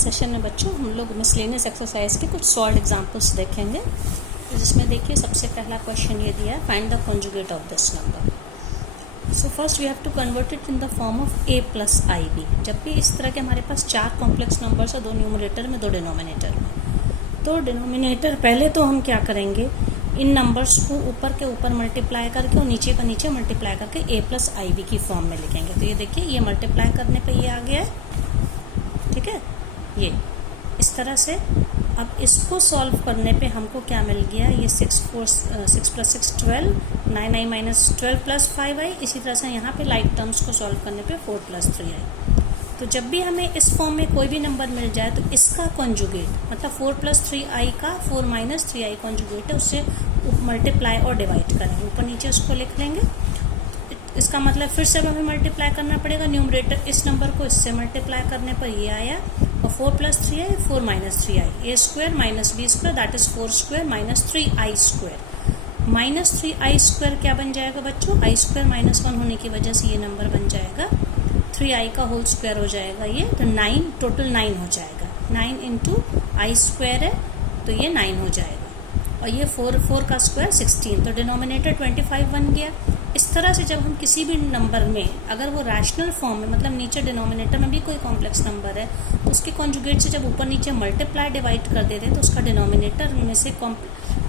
Session में बच्चों हम लोग मिसलेनियस एक्सरसाइज के कुछ सॉल्व एग्जांपल्स देखेंगे, जिसमें देखिए सबसे पहला क्वेश्चन ये दिया है, find the conjugate of this number. So first we have to convert it in the form of a plus i b. जब भी इस तरह के हमारे पास चार कॉम्प्लेक्स नंबर्स है, दो न्यूमरेटर में दो डिनोमिनेटर में, तो डिनोमिनेटर पहले तो हम क्या करेंगे, इन नंबर्स को ऊपर के ऊपर मल्टीप्लाई करके और नीचे का नीचे मल्टीप्लाई करके a प्लस आई बी की फॉर्म में लिखेंगे। तो ये देखिए, ये मल्टीप्लाई करने पे ये आ गया है, ठीक है, ये इस तरह से। अब इसको सॉल्व करने पे हमको क्या मिल गया, ये 6 प्लस 6 12, 9 आई माइनस 12 प्लस 5 आई। इसी तरह से यहाँ पे लाइक टर्म्स को सॉल्व करने पे 4 प्लस 3 आई। तो जब भी हमें इस फॉर्म में कोई भी नंबर मिल जाए तो इसका कॉन्जुगेट, मतलब 4 प्लस 3 आई का 4 माइनस 3 आई कॉन्जुगेट है, उससे मल्टीप्लाई और डिवाइड करेंगे, ऊपर नीचे उसको लिख लेंगे। इसका मतलब फिर से हमें मल्टीप्लाई करना पड़ेगा, न्यूमरेटर इस नंबर को इससे मल्टीप्लाई करने पर ये आया, और 4 plus 3 i 4 minus 3 i, a square minus B square that is 4 square minus 3 i square. Minus 3 i square क्या बन जाएगा बच्चों, आई स्क्वायर माइनस 1 होने की वजह से ये नंबर बन जाएगा 3 आई का होल स्क्वायर हो जाएगा ये, तो 9 टोटल 9 हो जाएगा। 9 इंटू आई स्क्वायर है तो ये 9 हो जाएगा, और ये 4 का स्क्वायर 16, तो डिनोमिनेटर 25 बन गया। इस तरह से जब हम किसी भी नंबर में, अगर वो रैशनल फॉर्म में, मतलब नीचे डिनोमिनेटर में भी कोई कॉम्प्लेक्स नंबर है, तो उसके कॉन्जुगेट से जब ऊपर नीचे मल्टीप्लाई डिवाइड कर देते हैं तो उसका डिनोमिनेटर में से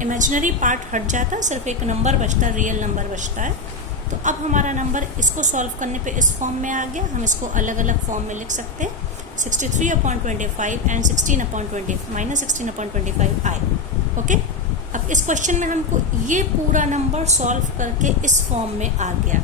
इमेजिनरी पार्ट हट जाता है, सिर्फ एक नंबर बचता है, रियल नंबर बचता है। तो अब हमारा नंबर इसको सॉल्व करने पे इस फॉर्म में आ गया। हम इसको अलग अलग फॉर्म में लिख सकते हैं, 63/25 एंड 16/20 माइनस 16/25 आई। ओके, अब इस क्वेश्चन में हमको ये पूरा नंबर सॉल्व करके इस फॉर्म में आ गया।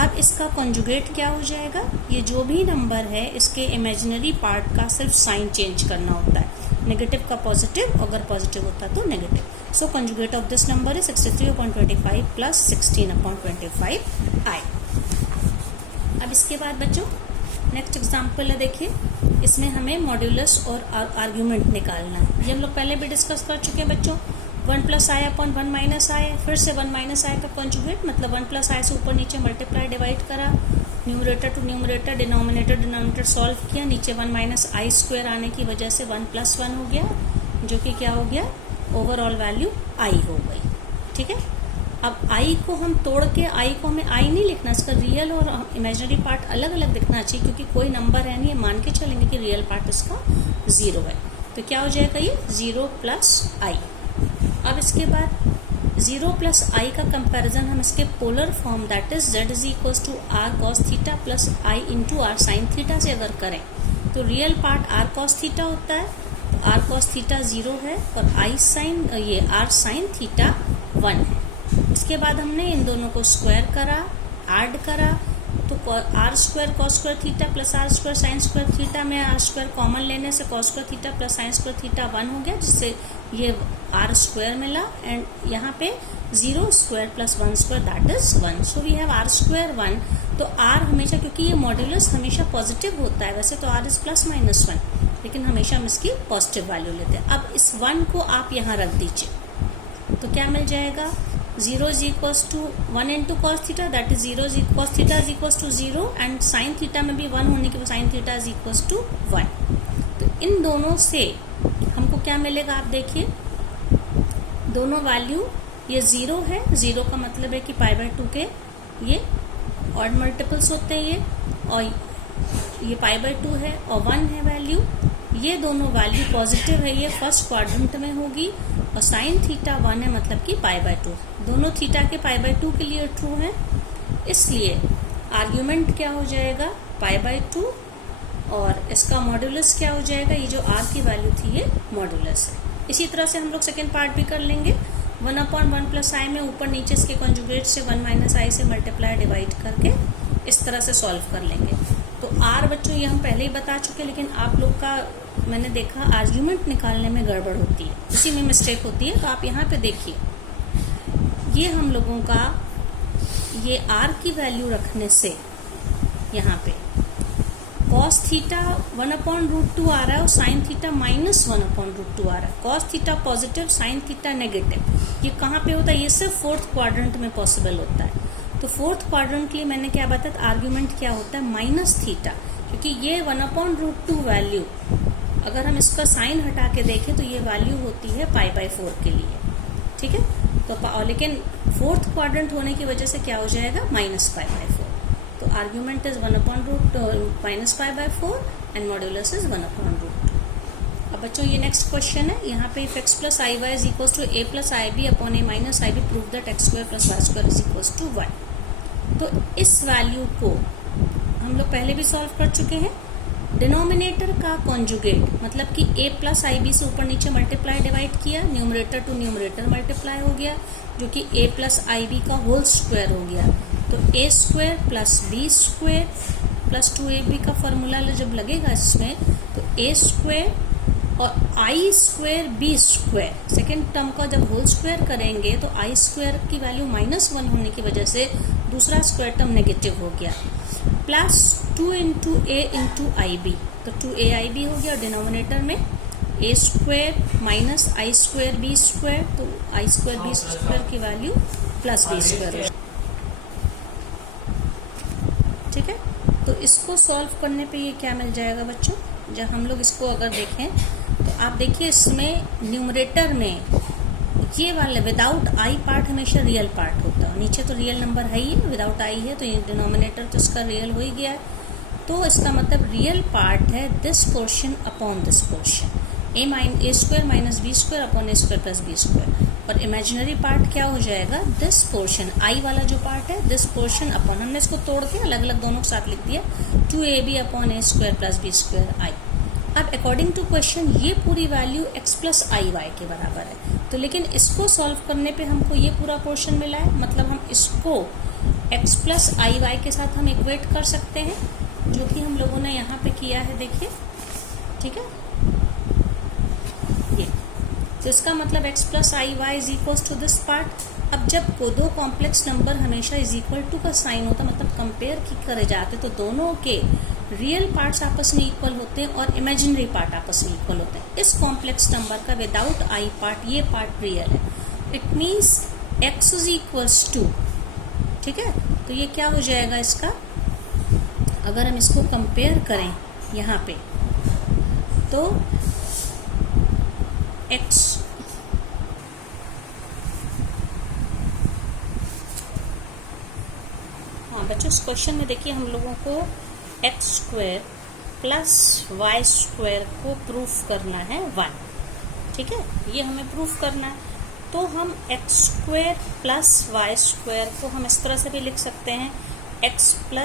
अब इसका कॉन्जुगेट क्या हो जाएगा, ये जो भी नंबर है इसके इमेजिनरी पार्ट का सिर्फ साइन चेंज करना होता है, नेगेटिव का पॉजिटिव, अगर पॉजिटिव होता तो negative. So conjugate of this number is 63/25 plus 16/25 आई। अब इसके बाद बच्चों नेक्स्ट एग्जाम्पल है, देखिए इसमें हमें मॉड्यूलस और आर्ग्यूमेंट निकालना है। ये हम लोग पहले भी डिस्कस कर चुके हैं बच्चों। 1 प्लस आई अपॉन 1 माइनस आई, फिर से 1 माइनस आई का कॉन्जुगेट, मतलब 1 प्लस आई से ऊपर नीचे मल्टीप्लाई डिवाइड करा, numerator to numerator, denominator solve किया, नीचे 1 माइनस आई स्क्वायर आने की वजह से 1 प्लस 1 हो गया, जो कि क्या हो गया, ओवरऑल वैल्यू आई हो गई। ठीक है, अब आई को हम तोड़ के, आई को हमें आई नहीं लिखना, इसका रियल और इमेजिनरी पार्ट अलग अलग दिखना चाहिए, क्योंकि कोई नंबर है नहीं, मान के चलेंगे कि रियल पार्ट इसका 0 है। तो क्या हो जाएगा, ये 0 प्लस आई। अब इसके बाद 0 प्लस आई का कंपैरिजन हम इसके polar form, that is z is equals to r cos theta plus i into r sine theta से अगर करें, तो real part r cos theta होता है, तो आर कॉस थीटा 0 है, और आई साइन, ये आर साइन थीटा 1 है। इसके बाद हमने इन दोनों को स्क्वायर करा, ऐड करा, तो r square cos square theta plus r square sine square theta में आर स्क्वायर कॉमन लेने से cos square theta plus sine square theta 1 हो गया, जिससे ये आर स्क्वायर मिला, एंड यहाँ पे 0 square plus 1 square that is 1। So we have r square 1। तो आर हमेशा, क्योंकि ये मॉड्यूलस हमेशा पॉजिटिव होता है, वैसे तो आर इज प्लस माइनस 1, लेकिन हमेशा हम इसकी पॉजिटिव वैल्यू लेते हैं। अब इस 1 को आप यहाँ रख दीजिए, तो क्या मिल जाएगा, 0 is equals to 1 into cos theta, that is 0 cos theta is equals to 0, and sine theta में भी 1 होने की sine theta is equals to 1। तो इन दोनों से हमको क्या मिलेगा, आप देखिए दोनों वैल्यू, ये 0 है, 0 का मतलब है कि π/2 के ये ऑड मल्टीपल्स होते हैं ये, और ये π/2 है, और 1 है वैल्यू, ये दोनों वैल्यू पॉजिटिव है, ये फर्स्ट क्वाड्रेंट में होगी, और साइन थीटा 1 है, मतलब कि π/2, दोनों थीटा के π/2 के लिए ट्रू है, इसलिए आर्ग्यूमेंट क्या हो जाएगा, π/2, और इसका मॉड्यूलस क्या हो जाएगा, ये जो आर की वैल्यू थी ये मॉड्यूलस है। इसी तरह से हम लोग सेकेंड पार्ट भी कर लेंगे, 1/1 प्लस आई में ऊपर नीचे इसके कॉन्जुगेट से 1 माइनस आई से मल्टीप्लाई डिवाइड करके इस तरह से सॉल्व कर लेंगे। तो आर बच्चों ये हम पहले ही बता चुके, लेकिन आप लोग का मैंने देखा आर्ग्यूमेंट निकालने में गड़बड़ होती है, इसी में मिस्टेक होती है। तो आप यहाँ पे देखिए, ये हम लोगों का ये आर की वैल्यू रखने से यहाँ पे कॉस थीटा 1/√2 आ रहा है, और साइन थीटा माइनस 1/√2 आ रहा है। Cos theta positive, sine theta negative, ये कहाँ पे होता है, ये सिर्फ 4th क्वाड्रेंट में पॉसिबल होता है। तो 4th क्वाड्रेंट के लिए मैंने क्या बताया, आर्ग्यूमेंट क्या होता है, माइनस थीटा, क्योंकि ये 1/√2 वैल्यू अगर हम इसका साइन हटा के देखें तो ये वैल्यू होती है π/4 के लिए, ठीक है। तो लेकिन फोर्थ क्वाड्रेंट होने की वजह से क्या हो जाएगा, -π/4। तो argument is 1/√- π/4 and modulus is 1/√2। अब बच्चों ये नेक्स्ट क्वेश्चन है, यहाँ पे x + iy = a + ib upon a - ib prove that x² + y² = y। तो इस वैल्यू को हम लोग पहले भी सॉल्व कर चुके हैं। डिनोमिनेटर का कॉन्जुगेट मतलब कि a + ib से ऊपर नीचे मल्टीप्लाई डिवाइड किया, न्यूमरेटर टू न्यूमरेटर मल्टीप्लाई हो गया, जो कि a + ib का होल स्क्वायर हो गया। तो a² + b² + 2ab का फॉर्मूला जब लगेगा इसमें, तो a² और i² b² सेकेंड टर्म का जब होल स्क्वायर करेंगे तो i² की वैल्यू -1 होने की वजह से दूसरा स्क्वायर टर्म नेगेटिव हो गया, +2 × a × ib, तो 2aib हो गया। डिनोमिनेटर में a² - i² b², तो i² b² की वैल्यू +b² हो गया, ठीक है। तो इसको सॉल्व करने पे ये क्या मिल जाएगा बच्चों, जब हम लोग इसको अगर देखें तो आप देखिए इसमें न्यूमरेटर में ये वाला विदाउट आई पार्ट हमेशा रियल पार्ट होता है, नीचे तो रियल नंबर है ही, विदाउट आई है तो ये डिनोमिनेटर तो इसका रियल हो ही गया है। तो इसका मतलब रियल पार्ट है this portion upon this portion, a² - b² upon a² + b², और इमेजिनरी पार्ट क्या हो जाएगा, दिस पोर्शन आई वाला जो पार्ट है दिस पोर्शन अपॉन, हमने इसको तोड़ के अलग अलग दोनों के साथ लिख दिया, 2ab अपॉन a² + b²i। अब अकॉर्डिंग टू क्वेश्चन ये पूरी वैल्यू x + iy के बराबर है, तो लेकिन इसको सॉल्व करने पे हमको ये पूरा पोर्शन मिला है, मतलब हम इसको x + iy के साथ हम इक्वेट कर सकते हैं, जो कि हम लोगों ने यहाँ पे किया है, देखिए, ठीक है। ये तो इसका मतलब x + iy = दिस पार्ट। अब जब दो कॉम्प्लेक्स नंबर हमेशा = का साइन होता है, मतलब कंपेयर करे जाते, तो दोनों के रियल पार्ट्स आपस में इक्वल होते हैं और इमेजिनरी पार्ट आपस में इक्वल होते हैं। इस कॉम्प्लेक्स नंबर का विदाउट आई पार्ट ये पार्ट रियल है, इट मीन्स x = 2, ठीक है। तो ये क्या हो जाएगा इसका, अगर हम इसको कंपेयर करें यहाँ पे तो x बच्चों इस क्वेश्चन में देखिए हम लोगों को x² + y² को प्रूफ करना है 1, ठीक है, ये हमें प्रूफ करना है। तो हम x² + y² को हम इस तरह से भी लिख सकते हैं, x +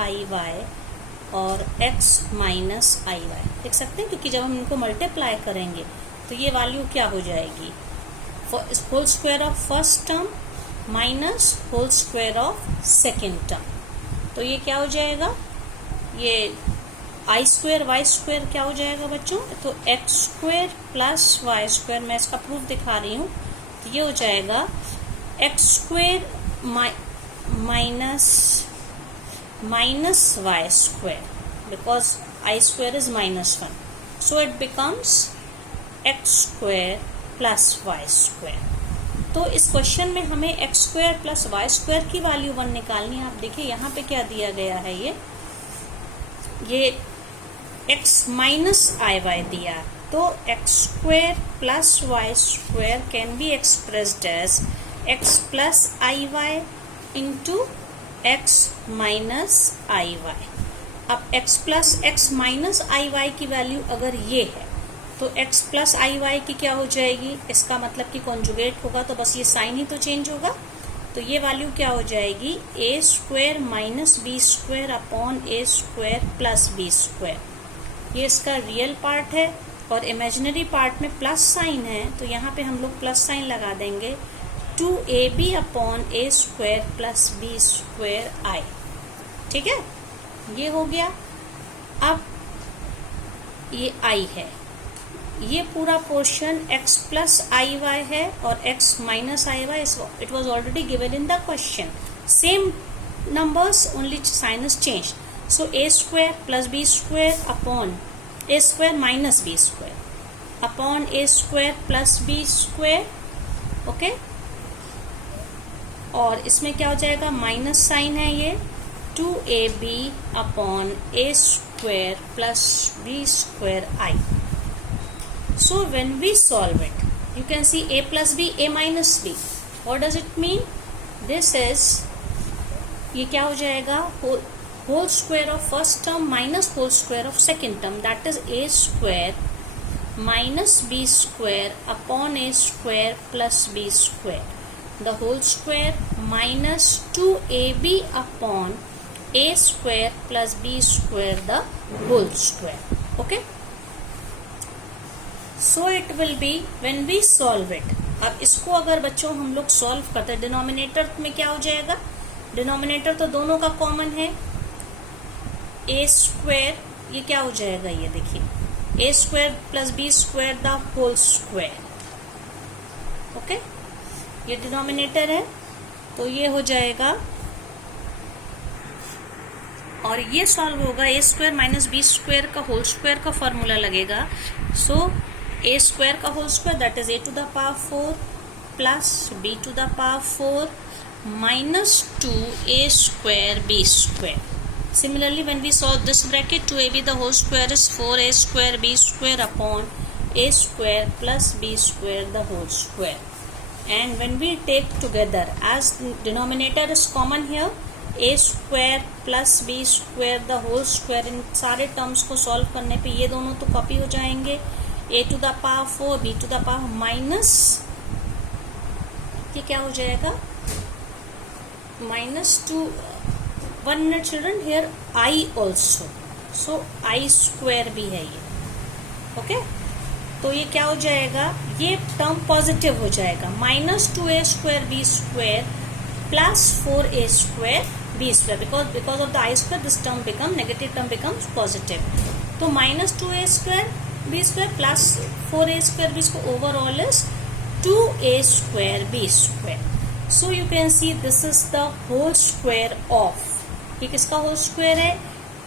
iy और x - iy लिख सकते हैं, क्योंकि जब हम इनको मल्टीप्लाई करेंगे तो ये वैल्यू क्या हो जाएगी, whole square of first term minus whole square of second term. तो ये क्या हो जाएगा, ये i² y² क्या हो जाएगा बच्चों, तो x² + y², मैं इसका प्रूफ दिखा रही हूँ, तो ये हो जाएगा x² minus y², because i² is -1, so it becomes x² + y²। तो इस क्वेश्चन में हमें x² + y² की वैल्यू 1 निकालनी है। आप देखिए यहाँ पे क्या दिया गया है, ये x - iy दिया, तो x² + y² can be expressed as x + iy into x - iy। अब x - iy की वैल्यू अगर ये है तो x + iy की क्या हो जाएगी, इसका मतलब कि कॉन्जुगेट होगा, तो बस ये साइन ही तो चेंज होगा। तो ये वैल्यू क्या हो जाएगी, a² - b² upon a² + b²। ये इसका रियल पार्ट है और इमेजिनरी पार्ट में प्लस साइन है, तो यहाँ पे हम लोग प्लस साइन लगा देंगे, 2ab अपॉन a² + b²i, ठीक है, ये हो गया। अब ये i है, ये पूरा पोर्शन x + iy है और x - iy it was already given in the question, same numbers, only sign is changed. So a² + b² upon a² - b² upon a² + b², okay. और इसमें क्या हो जाएगा, माइनस साइन है, ये 2ab upon a² + b²i। So when we solve it, you can see a plus b, a minus b. What does it mean? This is, ये क्या हो जाएगा, whole square of first term minus whole square of second term, that is a square minus b square upon a square plus b square, the whole square minus 2ab upon a square plus b square the whole square. Okay, so it will be when we solve it. अब इसको अगर बच्चों हम लोग solve करते हैं, denominator में क्या हो जाएगा, डिनोमिनेटर तो दोनों का कॉमन है, a स्क्वायर, ये क्या हो जाएगा, ये देखिए a square plus b square the whole square. Okay, ये डिनोमिनेटर है तो ये हो जाएगा, और ये सॉल्व होगा, A square minus B square का होल स्क्वायर का फॉर्मूला लगेगा. सो ए स्क्वायर का whole square that is A to the power 4 plus B to the power 4 minus 2 A square B square. Similarly, when we solve this bracket, 2ab the whole square is 4a square b square upon a square plus b square the whole square. And when we take together, as denominator is common here, a square plus b square the whole square, इन सारे terms को solve करने पे ये दोनों तो copy हो जाएंगे, a to the power 4 b to the power minus, ये क्या हो जाएगा, minus 2, 1 minute children, here I also, so I square भी है ये. ओके, तो ये क्या हो जाएगा, ये टर्म पॉजिटिव हो जाएगा, minus 2a square B square plus 4a square B square, because of the I square this term become negative, term becomes positive. तो minus 2a square B square plus 4a square B square overall is 2a square B square. So you can see this is the whole square of, ये किसका whole square है,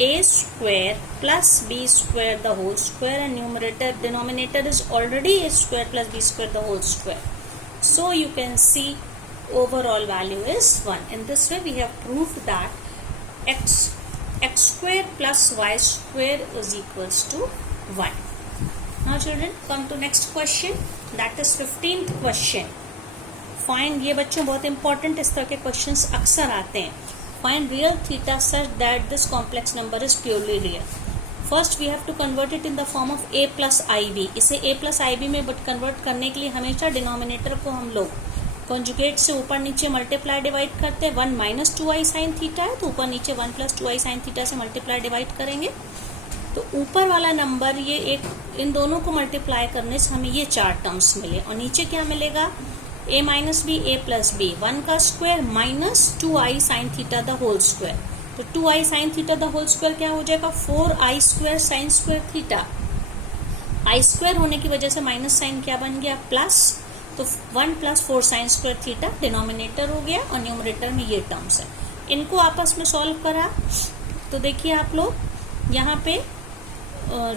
a square plus b square the whole square, and numerator denominator is already a square plus b square the whole square. So you can see overall value is 1. In this way we have proved that x square plus y square is equals to 1. Now children, come to next question, that is 15th question. Find, ये बच्चों बहुत important, इस तरह के questions अक्सर आते हैं. Find real theta such that this complex number is purely real. First we have to convert it in the form of a plus ib. इसे a plus ib में बट कन्वर्ट करने के लिए हमेशा डिनोमिनेटर को हम लोग कॉन्जुगेट से ऊपर नीचे मल्टीप्लाई डिवाइड करते हैं. 1 माइनस 2i साइन थीटा है तो ऊपर नीचे 1 प्लस 2i साइन थीटा से मल्टीप्लाई डिवाइड करेंगे. तो ऊपर वाला नंबर ये एक, इन दोनों को मल्टीप्लाई करने से हमें ये 4 टर्म्स मिले, और नीचे क्या मिलेगा, a minus B A plus B, 1 का square minus 2i sine theta the whole square. तो 2i sine theta the whole square क्या हो जाएगा, 4i square sine square theta. i square होने की वजह से माइनस साइन क्या बन गया, प्लस, तो 1 plus 4 sine square theta denominator हो गया, और न्यूमरेटर में ये टर्म्स है. इनको आपस में सॉल्व करा तो देखिए आप लोग यहाँ पे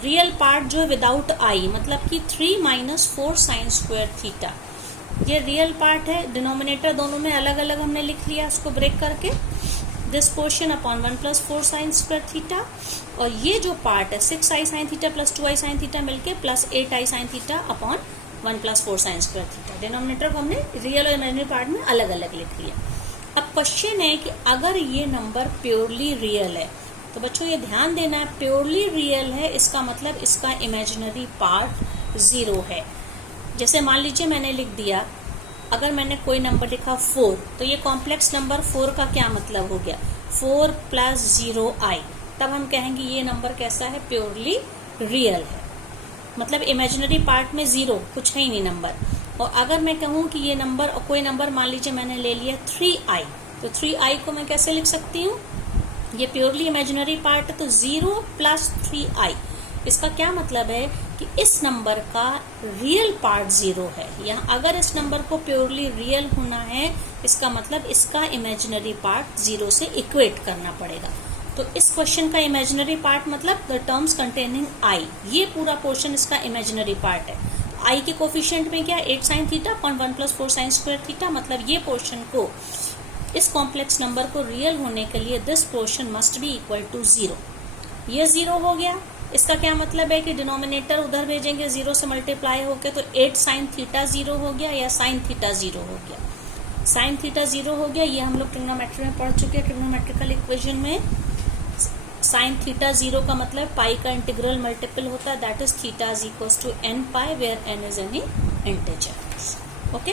रियल पार्ट जो है विदाउट i, मतलब कि 3 माइनस 4 साइन स्क्वायर थीटा, ये रियल पार्ट है. डिनोमिनेटर दोनों में अलग अलग हमने लिख लिया, उसको ब्रेक करके, this portion upon 1 plus 4 sine square theta, और ये जो पार्ट है 6i sine theta plus 2i sine theta मिलके plus 8i sine theta upon 1 plus 4 sine square theta. Denominator को हमने रियल और इमेजिनरी पार्ट में अलग अलग लिख लिया. अब क्वेश्चन है कि अगर ये नंबर प्योरली रियल है, तो बच्चों ये ध्यान देना है, प्योरली रियल है इसका मतलब इसका इमेजिनरी पार्ट 0 है. जैसे मान लीजिए मैंने लिख दिया, अगर मैंने कोई नंबर लिखा 4, तो ये कॉम्प्लेक्स नंबर 4 का क्या मतलब हो गया, 4 प्लस 0i, तब हम कहेंगे ये नंबर कैसा है, प्योरली रियल है, मतलब इमेजिनरी पार्ट में 0, कुछ है ही नहीं नंबर. और अगर मैं कहूँ कि ये नंबर, कोई नंबर मान लीजिए मैंने ले लिया 3i, तो 3i को मैं कैसे लिख सकती हूँ, ये प्योरली इमेजिनरी पार्ट है, तो 0 प्लस 3i. इसका क्या मतलब है कि इस नंबर का रियल पार्ट 0 है. यहाँ अगर इस नंबर को प्योरली रियल होना है, इसका मतलब इसका इमेजिनरी पार्ट 0 से इक्वेट करना पड़ेगा. तो इस क्वेश्चन का इमेजिनरी पार्ट मतलब द टर्म्स कंटेनिंग i, ये पूरा पोर्शन इसका इमेजिनरी पार्ट है. i के कोफिशिएंट में क्या, 8 sign theta upon 1 plus 4 sine square theta, मतलब ये पोर्शन को, इस कॉम्प्लेक्स नंबर को रियल होने के लिए this portion must be equal to 0. ये 0 हो गया, इसका क्या मतलब है कि डिनोमिनेटर उधर भेजेंगे 0 से मल्टीप्लाई होके, तो 8 साइन थीटा 0 हो गया या साइन थीटा 0 हो गया। साइन थीटा 0 हो गया, ये हम लोग ट्रिग्नोमेट्री में पढ़ चुके हैं। ट्रिग्नोमेट्रिकल इक्वेशन में साइन थीटा 0 का मतलब पाई का इंटीग्रल मल्टीपल होता है, that is theta is equals to n pi where n is any integer. Okay,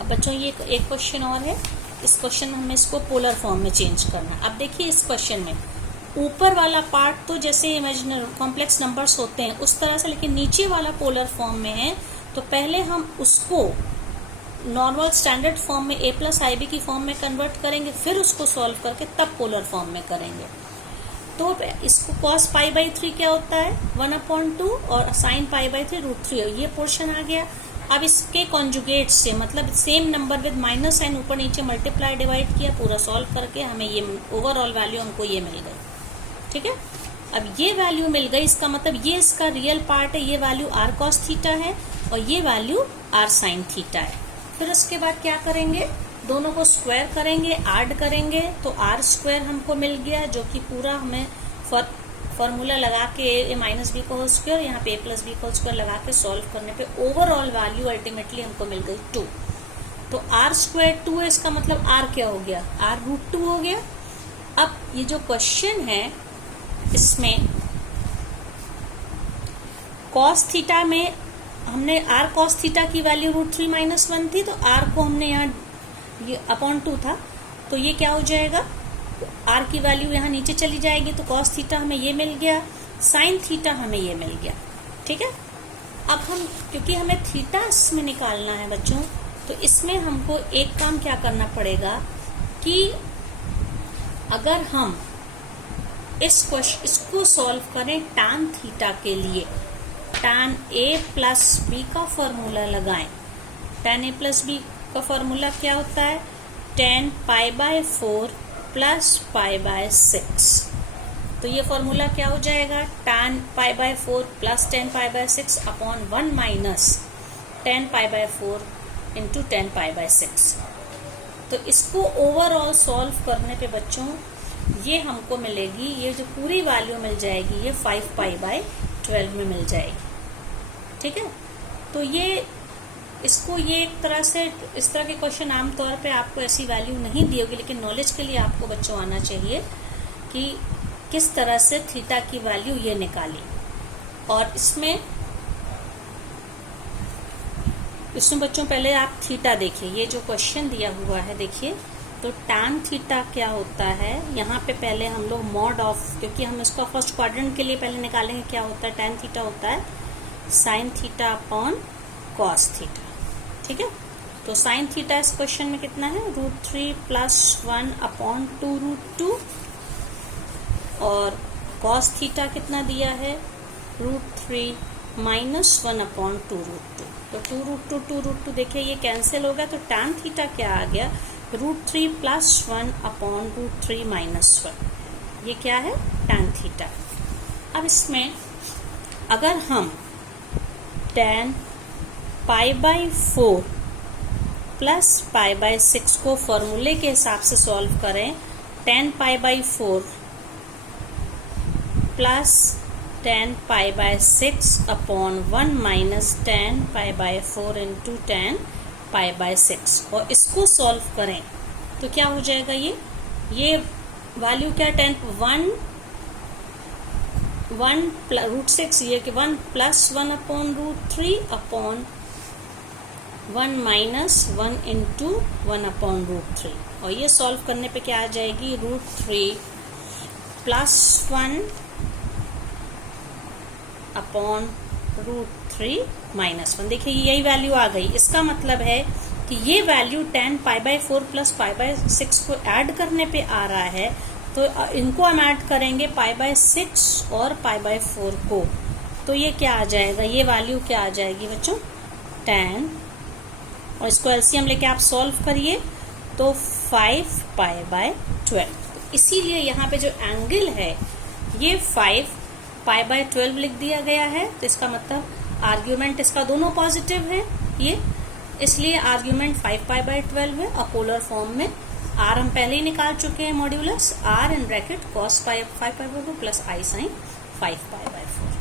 अब बच्चों ये एक क्वेश्चन और है। इस क्वेश्चन में हमें इसको पोलर फॉर्म में चेंज करना है। अब देखिए इस क्वेश्चन में ऊपर वाला पार्ट तो जैसे इमेजिनरी कॉम्प्लेक्स नंबर्स होते हैं उस तरह से, लेकिन नीचे वाला पोलर फॉर्म में है, तो पहले हम उसको नॉर्मल स्टैंडर्ड फॉर्म में a प्लस आई बी की फॉर्म में कन्वर्ट करेंगे, फिर उसको सॉल्व करके तब पोलर फॉर्म में करेंगे। तो इसको cos पाई बाई 3 क्या होता है 1/2 और sin पाई बाई 3 √3, ये पोर्शन आ गया। अब इसके कॉन्जुगेट से मतलब same number with minus sign ऊपर नीचे मल्टीप्लाई डिवाइड किया, पूरा सॉल्व करके हमें ये ओवरऑल वैल्यू हमको ये मिल गई। ठीक है, अब ये वैल्यू मिल गई, इसका मतलब ये इसका रियल पार्ट है, ये वैल्यू r cos थीटा है और ये वैल्यू r sin थीटा है। फिर उसके बाद क्या करेंगे, दोनों को स्क्वायर करेंगे, ऐड करेंगे, तो r स्क्वायर हमको मिल गया, जो कि पूरा हमें फॉर्मूला लगा के a माइनस बी का होल स्क्वायर, यहाँ पे a प्लस बी का होल स्क्वायर लगा के सॉल्व करने पे ओवरऑल वैल्यू अल्टीमेटली हमको मिल गई 2। तो r स्क्वायर 2 है, इसका मतलब r क्या हो गया, r √2 हो गया। अब ये जो क्वेश्चन है इसमें cos थीटा में हमने r cos थीटा की वैल्यू √3 - 1 थी, तो r को हमने यहाँ ये अपॉन 2 था, तो ये क्या हो जाएगा, r की वैल्यू यहाँ नीचे चली जाएगी, तो cos थीटा हमें ये मिल गया, sin थीटा हमें ये मिल गया। ठीक है, अब हम क्योंकि हमें थीटा इसमें निकालना है बच्चों, तो इसमें हमको एक काम क्या करना पड़ेगा कि अगर हम इसको सॉल्व करें tan थीटा के लिए, tan a प्लस बी का फॉर्मूला लगाएं। tan a प्लस बी का फॉर्मूला क्या होता है, tan pi by 4 plus pi by 6। तो ये फॉर्मूला क्या हो जाएगा, tan pi by 4 plus tan pi by 6 upon 1 minus tan pi by 4 into tan pi by 6। तो इसको ओवरऑल सॉल्व करने पे बच्चों ये हमको मिलेगी, ये जो पूरी वैल्यू मिल जाएगी ये 5 पाई बाय 12 में मिल जाएगी। ठीक है, तो ये इसको ये एक तरह से इस तरह के क्वेश्चन आमतौर पे आपको ऐसी वैल्यू नहीं दी होगी, लेकिन नॉलेज के लिए आपको बच्चों आना चाहिए कि किस तरह से थीटा की वैल्यू ये निकाली। और इसमें बच्चों पहले आप थीटा देखिए, ये जो क्वेश्चन दिया हुआ है देखिए, तो tan थीटा क्या होता है, यहाँ पे पहले हम लोग मॉड ऑफ, क्योंकि हम इसका फर्स्ट क्वाड्रेंट के लिए पहले निकालेंगे, क्या होता है tan थीटा होता है sin theta upon cos theta. ठीक है, तो sin थीटा इस क्वेश्चन में कितना है √3 प्लस 1 अपॉन 2√2 और cos थीटा कितना दिया है √3 माइनस 1 अपॉन 2√2। तो 2√2 देखिए ये कैंसिल हो गया, तो tan थीटा क्या आ गया √3 प्लस 1 अपॉन √3 माइनस 1। ये क्या है tan थीटा। अब इसमें अगर हम tan pi by 4 plus pi by 6 को फॉर्मूले के हिसाब से सॉल्व करें, tan pi by 4 plus tan pi by 6 upon 1 minus tan pi by 4 into tan pi by 6, और इसको सॉल्व करें तो क्या हो जाएगा, ये वैल्यू क्या, 1 √6, ये कि 1 plus 1 upon √3 upon 1 minus 1 into 1 upon √3, और ये सॉल्व करने पे क्या आ जाएगी √3 प्लस 1 अपॉन √3 माइनस 1। देखिए यही वैल्यू आ गई। इसका मतलब है कि ये value tan pi by 4 plus pi by 6 को ऐड करने पे आ रहा है, तो इनको हम ऐड करेंगे पाई बाय 6 और पाई बाय 4 को, तो ये क्या आ जाएगा, ये वैल्यू क्या आ जाएगी बच्चों tan, और इसको एलसीएम लेके आप सॉल्व करिए तो 5 पाई बाय 12। इसीलिए यहाँ पे जो एंगल है ये 5 पाई बाय 12 लिख दिया गया है, तो इसका मतलब आर्ग्यूमेंट इसका दोनों पॉजिटिव है ये, इसलिए आर्ग्यूमेंट 5 पाई बाय 12 है। अपोलर फॉर्म में आर हम पहले ही निकाल चुके हैं, modulus R in bracket cos 5 pi by 2 plus i sin 5 pi by 4.